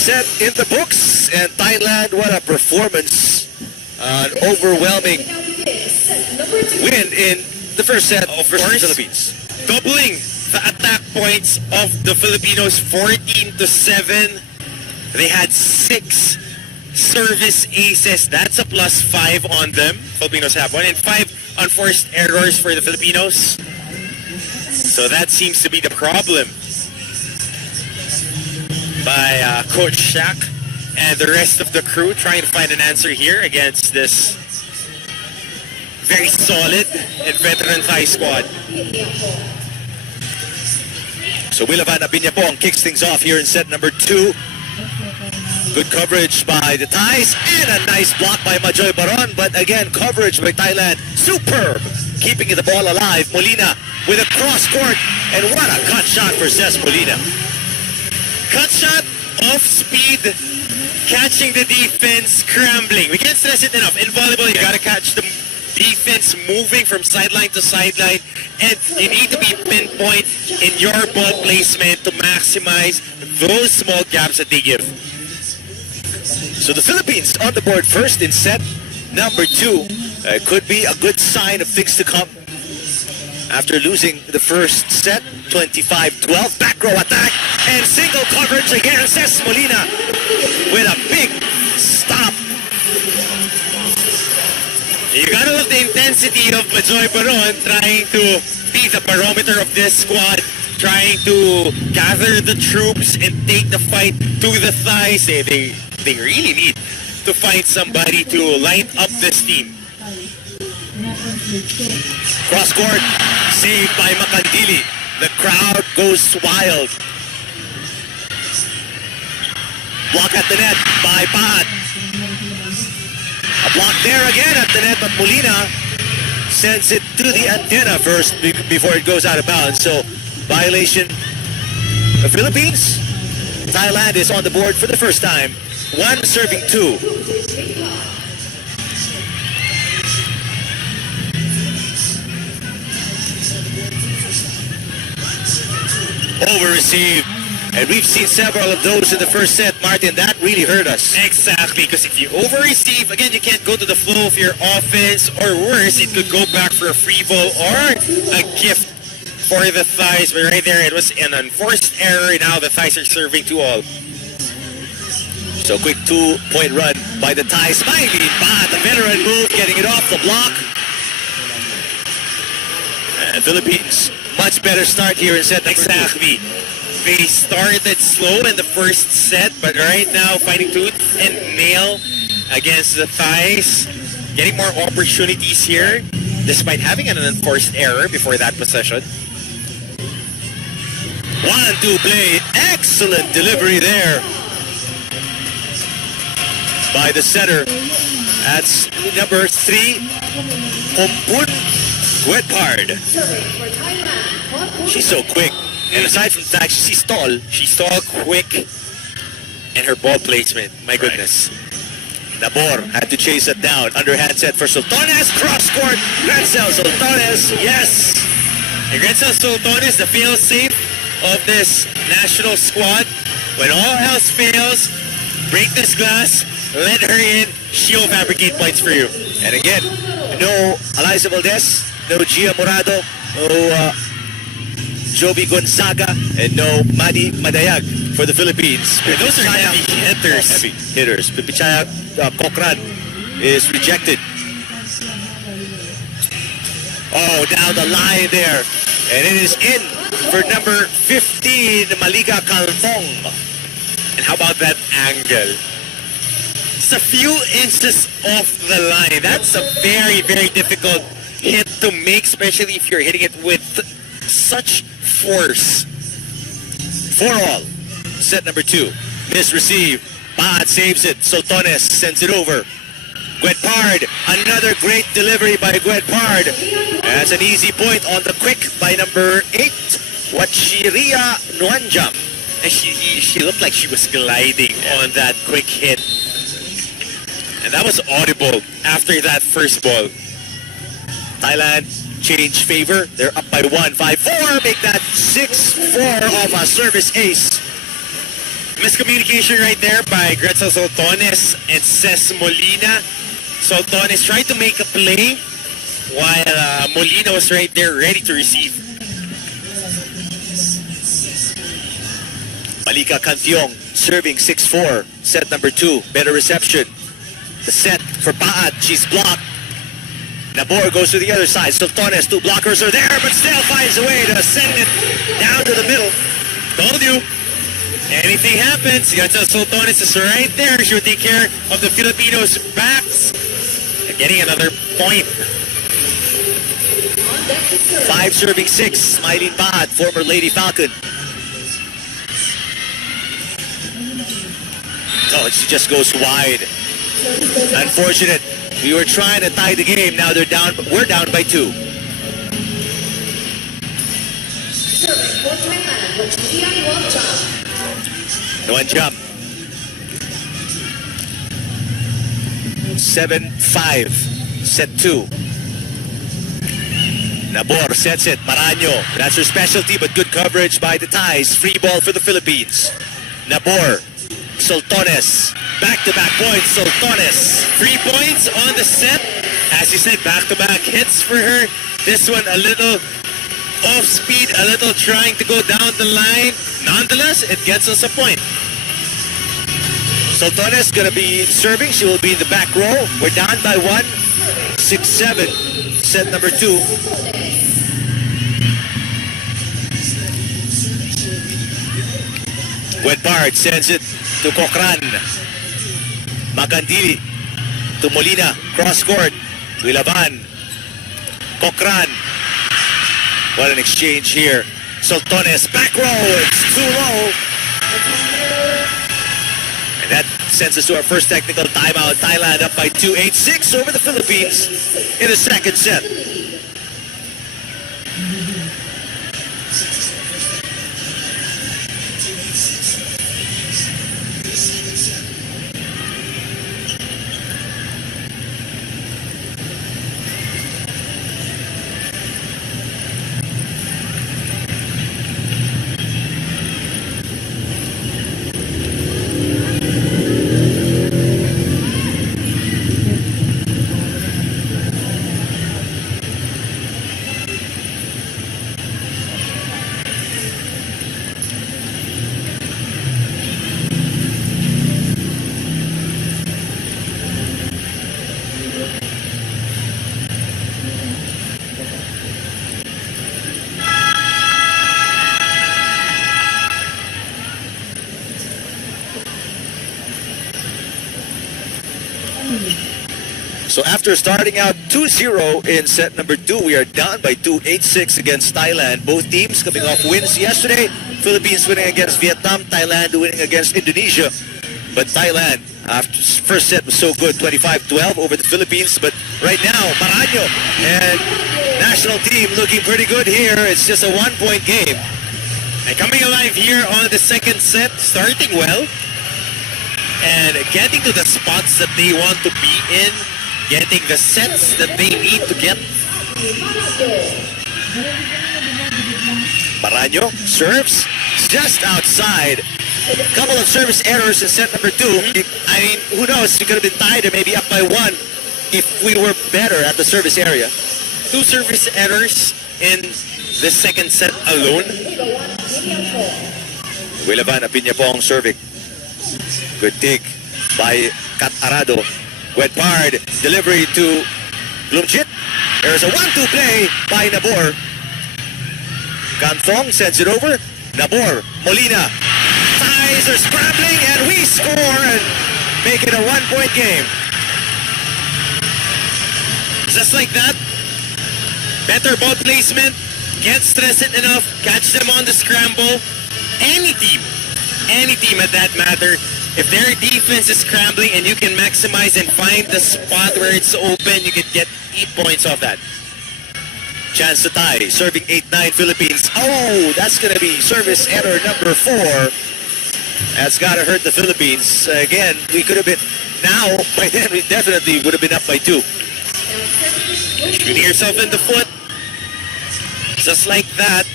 set in the books, and Thailand, what a performance. An overwhelming win in the first set versus the Philippines. Doubling the attack points of the Filipinos, 14-7. They had 6 service aces. That's a +5 on them. Filipinos have 1, and 5 unforced errors for the Filipinos. So that seems to be the problem by Coach Shaq and the rest of the crew trying to find an answer here against this very solid and veteran Thai squad. So Wilavan Abinyapong kicks things off here in set number 2. Good coverage by the Thais and a nice block by Majoy Baron. But again, coverage by Thailand, superb. Keeping the ball alive. Molina with a cross court. And what a cut shot for Cesc Molina. Cut shot, off speed, catching the defense, scrambling. We can't stress it enough. In volleyball, you gotta catch the defense moving from sideline to sideline, and you need to be pinpoint in your ball placement to maximize those small gaps that they give. So the Philippines on the board first in set number 2. Could be a good sign of things to come. After losing the first set, 25-12, back row attack, and single coverage again. Cesc Molina with a big stop. You gotta love the intensity of Majoy Baron trying to be the barometer of this squad, trying to gather the troops and take the fight to the Thais. They really need to find somebody to line up this team. Cross court, saved by Makandili. The crowd goes wild. Block at the net by Pat. A block there again at the net, but Molina sends it to the antenna first before it goes out of bounds. So, violation of Philippines. Thailand is on the board for the first time. 1 serving 2. Over-received. And we've seen several of those in the first set, Martin. That really hurt us. Exactly, because if you over-receive, again, you can't go to the flow of your offense, or worse, it could go back for a free ball or a gift for the Thais. But right there, it was an unforced error. Now the Thais are serving 2-all. So quick 2-point run by the Thai. Smiley, but the veteran move, getting it off the block. And Philippines, much better start here in set. Exactly. They started slow in the first set, but right now finding tooth and nail against the Thais. Getting more opportunities here, despite having an unforced error before that possession. 1-2 play. Excellent delivery there by the center. That's number 3, Kumpun Guetpard. She's so quick. And aside from that, she's tall, quick, and her ball placement, my goodness. Nabor had to chase it down. Underhand set for Sultones. Cross court. Grancel Sultones. Yes. And Grancel Sultones, the fail-safe of this national squad. When all else fails, break this glass, let her in. She'll fabricate points for you. And again, no Eliza Valdez, no Gia Morado, no Joby Gonzaga, and no Madi Madayag for the Philippines. And those are heavy hitters. Heavy hitters. Pipichaya Kokran is rejected. Oh, down the line there. And it is in for number 15, Maliga Calfong. And how about that angle? Just a few inches off the line. That's a very, very difficult hit to make, especially if you're hitting it with such force. 4-all. Set number 2. Misreceive. Pahat saves it. Sultones sends it over. Guetpard. Another great delivery by Guetpard. That's an easy point on the quick by number 8, Wachiria Nwanjam. And she looked like she was gliding on that quick hit. And that was audible after that first ball. Thailand change favor. They're up by 1, 5-4. Make that 6-4 off a service ace. Miscommunication right there by Gretzel Soltones and Ces Molina. Soltones tried to make a play while Molina was right there ready to receive. Malika Cantiong serving 6-4. Set number 2. Better reception. The set for Paat. She's blocked. Nabor goes to the other side. Soltones, 2 blockers are there, but still finds a way to send it down to the middle. Told you. Anything happens. Gretzel Soltones is right there. She will take care of the Filipinos' backs. And getting another point. 5 serving 6. Mylene Paat, former Lady Falcon. Oh, she just goes wide. Unfortunate. We were trying to tie the game. Now they're down. We're down by 2. One jump. 7-5. Set 2. Nabor sets it. Maraño. That's her specialty, but good coverage by the Thais. Free ball for the Philippines. Nabor. Soltones. Back-to-back points. Soltones. 3 points on the set. As you said, back-to-back hits for her. This one a little off speed, a little trying to go down the line. Nonetheless, it gets us a point. Soltones gonna be serving. She will be in the back row. We're down by 1. 6-7. Set number 2. Wedbard sends it to Cochran. Magandili to Molina. Cross court. Wilaban. Cochran. What an exchange here. Soltones, back row. It's too low. And that sends us to our first technical timeout. Thailand up by 2, 8-6 over the Philippines in the second set. So after starting out 2-0 in set number 2, we are down by 2, 8-6 against Thailand. Both teams coming off wins yesterday. Philippines winning against Vietnam, Thailand winning against Indonesia. But Thailand, after first set was so good, 25-12 over the Philippines. But right now, Maraño and national team looking pretty good here. It's just a 1-point game. And coming alive here on the second set, starting well. And getting to the spots that they want to be in. Getting the sets that they need to get. Maraño serves just outside. Couple of service errors in set number 2. I mean, who knows? We could have been tied or maybe up by 1 if we were better at the service area. 2 service errors in the second set alone. Wilaban Apiñapong serving. Good dig by Kat Arado. Wedbard, delivery to Lumchit. There's a 1-2 play by Nabor. Canthong sends it over. Nabor, Molina. Ties are scrambling and we score and make it a 1-point game. Just like that. Better ball placement. Can't stress it enough. Catch them on the scramble. Any team at that matter. If their defense is scrambling and you can maximize and find the spot where it's open, you can get 8 points off that. Chance to tie. Serving 8-9 Philippines. Oh, that's going to be service error number 4. That's got to hurt the Philippines. Again, we could have been... Now, by then, we definitely would have been up by 2. Shooting yourself in the foot. Just like that.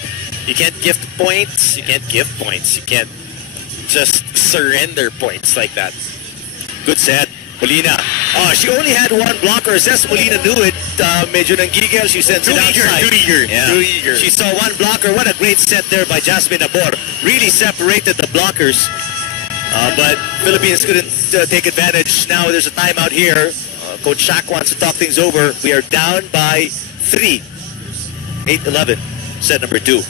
You can't gift points. You can't give points. You can't just surrender points like that. Good set. Molina. Oh, she only had one blocker. Says Molina knew it. Medyo nanggigil. She sends it outside. Too eager. Yeah. Too eager. She saw one blocker. What a great set there by Jasmine Abor. Really separated the blockers. But Philippines couldn't take advantage. Now there's a timeout here. Coach Shaq wants to talk things over. We are down by 3. 8-11. Set number 2.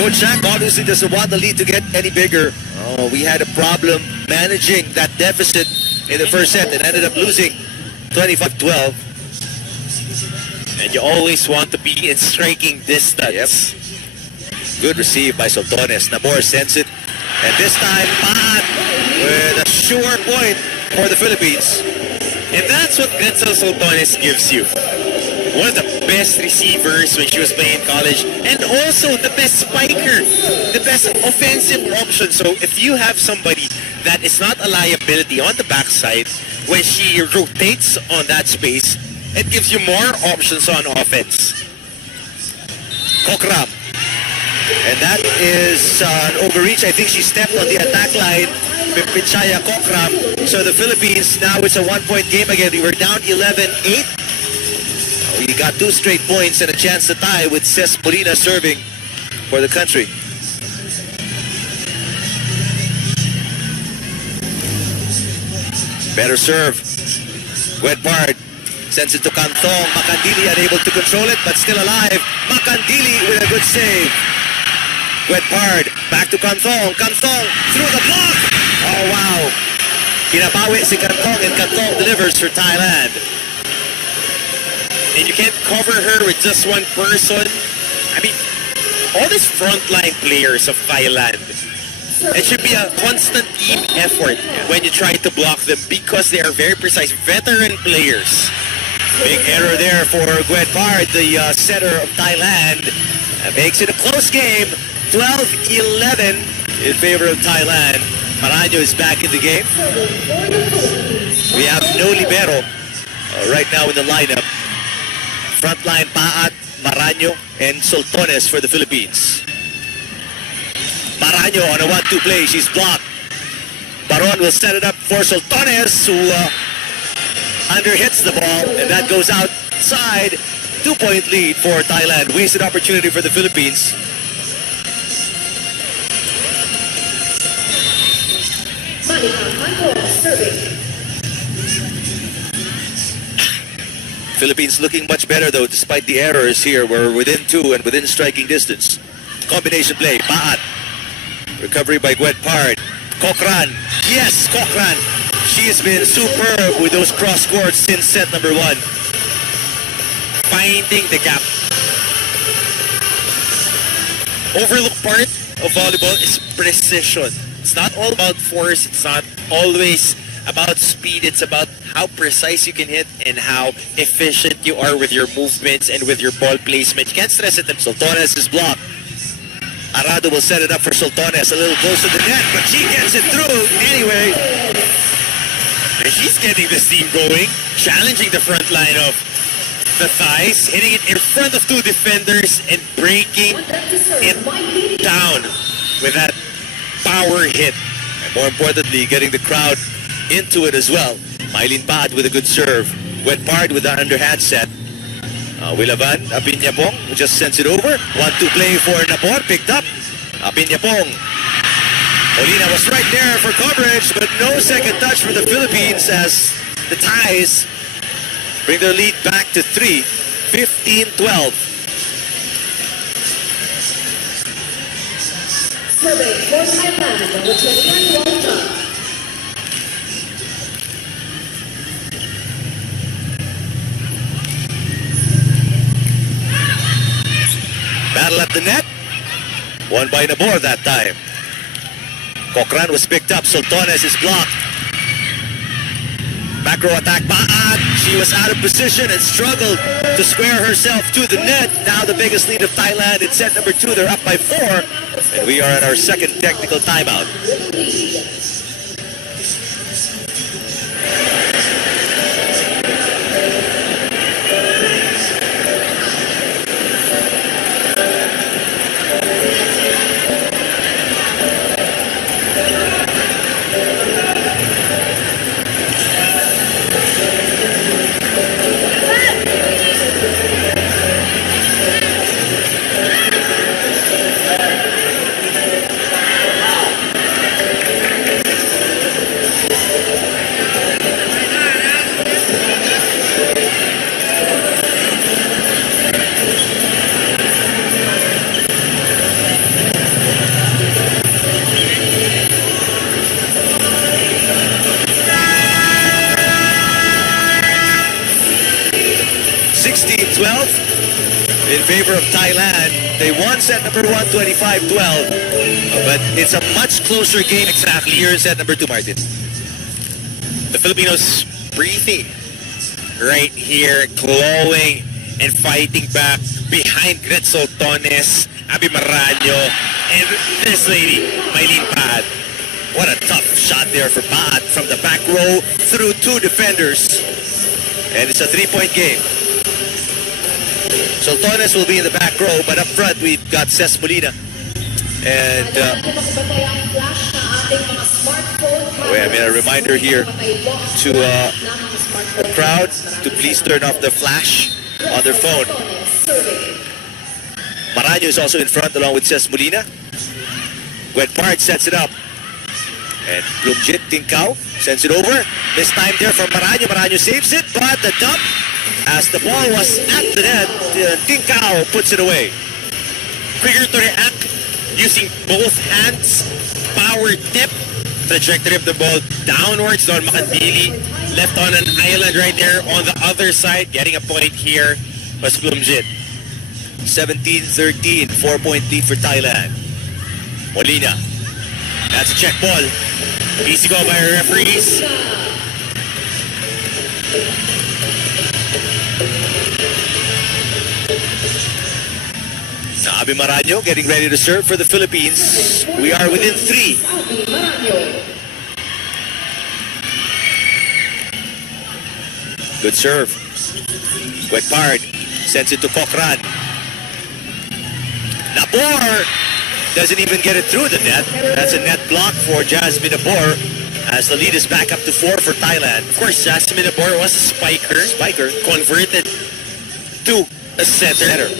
Coach Shaq obviously doesn't want the lead to get any bigger. Oh, we had a problem managing that deficit in the first set and ended up losing 25-12. And you always want to be in striking distance. Yep. Good receive by Soltones. Nabor sends it. And this time, Paat with a sure point for the Philippines. And that's what Denzel Soltones gives you. One of the best receivers when she was playing in college, and also the best spiker, the best offensive option. So if you have somebody that is not a liability on the backside, when she rotates on that space, it gives you more options on offense. Kokram. And that is an overreach. I think she stepped on the attack line. Pichaya Kokram. So the Philippines, now it's a 1-point game again. We were down 11-8. We got 2 straight points and a chance to tie with Ces Molina serving for the country. Better serve. Gwedpard sends it to Cantong. Macandili unable to control it but still alive. Macandili with a good save. Gwedpard back to Cantong. Cantong through the block. Oh wow. Pinabawi si Cantong and Cantong delivers for Thailand. And you can't cover her with just one person. I mean, all these frontline players of Thailand, it should be a constant team effort when you try to block them because they are very precise, veteran players. Big error there for Gwedpard, the setter of Thailand. That makes it a close game. 12-11 in favor of Thailand. Maraño is back in the game. We have no libero right now in the lineup. Frontline, Paat, Maraño, and Soltones for the Philippines. Maraño on a 1-2 play. She's blocked. Baron will set it up for Soltones, who underhits the ball, and that goes outside. 2-point lead for Thailand. Wasted opportunity for the Philippines. Philippines looking much better though, despite the errors here. We're within 2 and within striking distance. Combination play, Paat. Recovery by Gwedpard. Kokran. Yes, Kokran. She has been superb with those cross courts since set number 1. Finding the gap. Overlooked part of volleyball is precision. It's not all about force. It's not always about speed. It's about how precise you can hit and how efficient you are with your movements and with your ball placement. You can't stress it. Soltones is blocked. Arado will set it up for Soltones. A little close to the net, but she gets it through anyway. And she's getting this team going, challenging the front line of the thighs, hitting it in front of 2 defenders and breaking it down with that power hit. And more importantly, getting the crowd into it as well. Mylene Paat with a good serve. Gwedpard with the underhand set. Wilavan, Apinyapong, who just sends it over. 1-2 play for Napor, picked up. Apinyapong. Molina was right there for coverage, but no second touch for the Philippines as the Thais bring their lead back to 3. 15-12. Serving for Thailand, number 21, Walter. Battle at the net. Won by Nabor that time. Kokran was picked up. Soltones is blocked. Back row attack, Baat. She was out of position and struggled to square herself to the net. Now the biggest lead of Thailand in set number 2. They're up by 4. And we are at our second technical timeout. In favor of Thailand. They won set number 1, 25-12. But it's a much closer game. Exactly. Here in set number 2, Martin. The Filipinos breathing right here, clawing and fighting back behind Gretzel Tones, Abby Maraño, and this lady, Mylene Pad. What a tough shot there for Baat from the back row through 2 defenders. And it's a 3-point game. Soltones will be in the back row, but up front we've got Ces Molina. And a reminder here to the crowd to please turn off the flash on their phone. Maraño is also in front along with Ces Molina. Grandprix sets it up. And Plumjit Tincao sends it over. This time there for Maraño. Maraño saves it, but the dump as the ball was at the net, Tincao puts it away. Quicker to react using both hands. Power tip. Trajectory of the ball downwards. Don Makandili left on an island right there on the other side. Getting a point here was Plumjit. 17-13, 4-point lead for Thailand. Molina. That's a check ball. Easy goal by our referees. Abby Maraño getting ready to serve for the Philippines. We are within 3. Good serve. Guetpard sends it to Cochran. Nabor doesn't even get it through the net. That's a net block for Jasmine Nabor as the lead is back up to 4 for Thailand. Of course, Jasmine Nabor was a spiker. Converted to a center.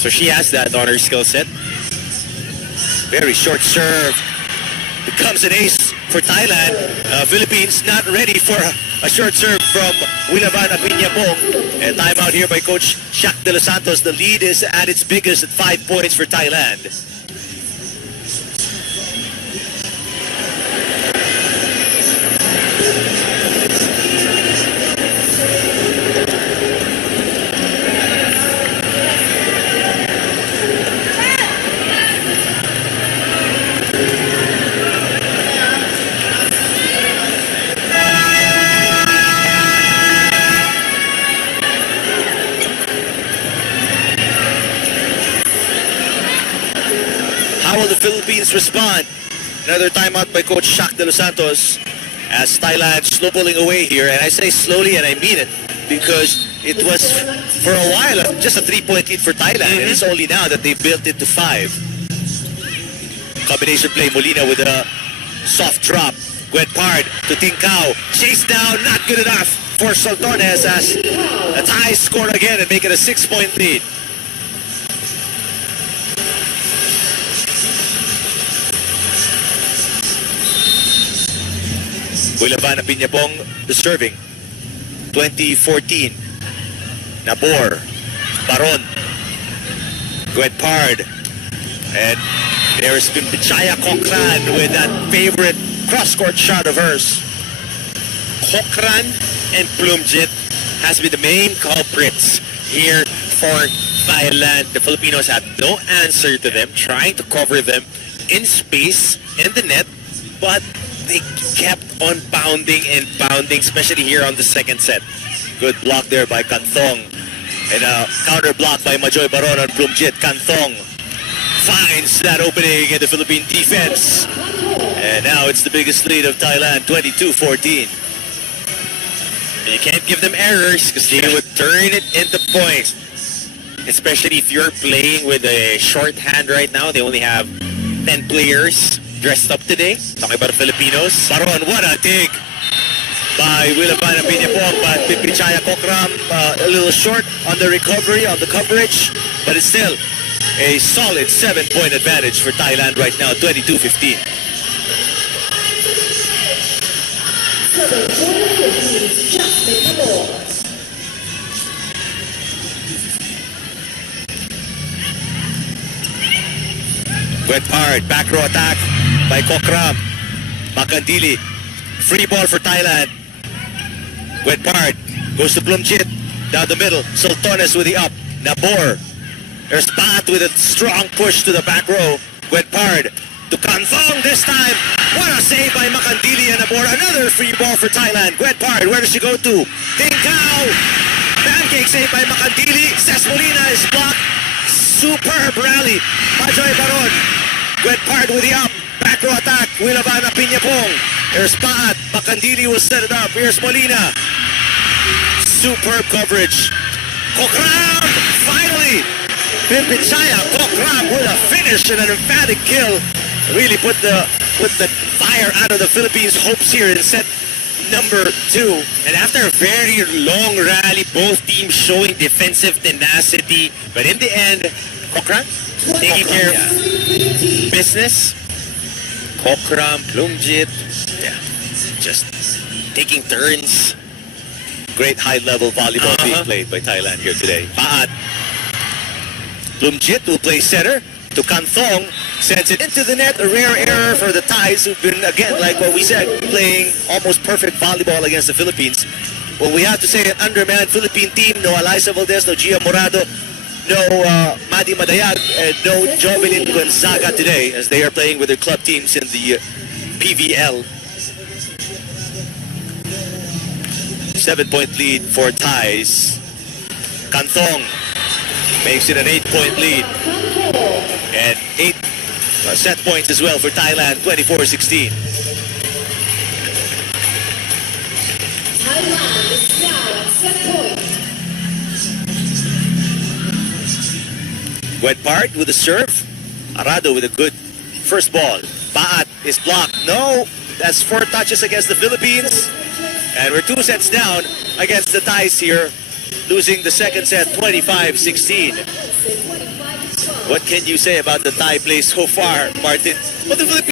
So she has that on her skill set. Very short serve. Becomes an ace for Thailand. Philippines not ready for a short serve from Wilavan Apiñapong. And timeout here by Coach Shaq De Los Santos. The lead is at its biggest at 5 points for Thailand. How will the Philippines respond? Another timeout by Coach Shaq De Los Santos as Thailand slow pulling away here. And I say slowly and I mean it because it was for a while just a 3-point lead for Thailand. And it's only now that they built it to 5. Combination play, Molina with a soft drop. Guetpard to Tincao. Chase down, not good enough for Soltones as a tie score again and make it a 6-point lead. Wilavan Apiñapong, the serving. 2014. Nabor. Baron. Guetpard. And there's been Pichaya Cochran with that favorite cross-court shot of hers. Cochran and Plumjit has been the main culprits here for Thailand. The Filipinos had no answer to them, trying to cover them in space in the net, but they kept on pounding and pounding, especially here on the second set. Good block there by Kanthong. And a counter block by Majoy Baron on Plumjit. Kanthong finds that opening in the Philippine defense. And now it's the biggest lead of Thailand, 22-14. You can't give them errors because they would turn it into points. Especially if you're playing with a shorthand right now. They only have 10 players dressed up today. Talking about the Filipinos. Baron, what a dig by Wilabana Piñapong, but Pipichaya Kokram a little short on the recovery, on the coverage, but it's still a solid 7-point advantage for Thailand right now, 22-15. So the Philippines just made the ball. Went hard, back row attack by Kokram. Makandili, free ball for Thailand. Went hard, goes to Plumjit, down the middle. Sultones with the up. Nabor. There's Pat with a strong push to the back row. Went hard to Kanthong this time. What a save by Makandili and Nabor. Another free ball for Thailand. Gwet Pard, where does she go to? Tingkao. Pancake save by Makandili. Molina is blocked. Superb rally. Majoy Baron. Gwet Pard with the up. Back row attack. Wilabana Piñapong. There's Pat. Makandili will set it up. Here's Molina. Superb coverage. Kokram! Finally! Pipichaya Kokram with a finish and an emphatic kill. Really put the fire out of the Philippines' hopes here in set number 2. And after a very long rally, both teams showing defensive tenacity. But in the end, Kokram taking care of business. Kokram, Plumjit, just taking turns. Great high-level volleyball being played by Thailand here today. Paat. Plumjit will play center to Kanthong. Sends it into the net. A rare error for the Thais, who've been, again, like what we said, playing almost perfect volleyball against the Philippines. Well, we have to say an undermanned Philippine team. No Eliza Valdez, no Gia Morado, no Madi Madayag, and no Jovelyn Gonzaga today, as they are playing with their club teams in the PVL. 7-point lead for Thais. Kanthong makes it an 8-point lead. And 8 set points as well for Thailand, 24-16. Thailand is now at 7 points. Gwet Pard with a serve. Arado with a good first ball. Paat is blocked. No, that's 4 touches against the Philippines. And we're 2 sets down against the Thais here, losing the second set 25-16. What can you say about the Thai play so far, Martin? Well, the Philippines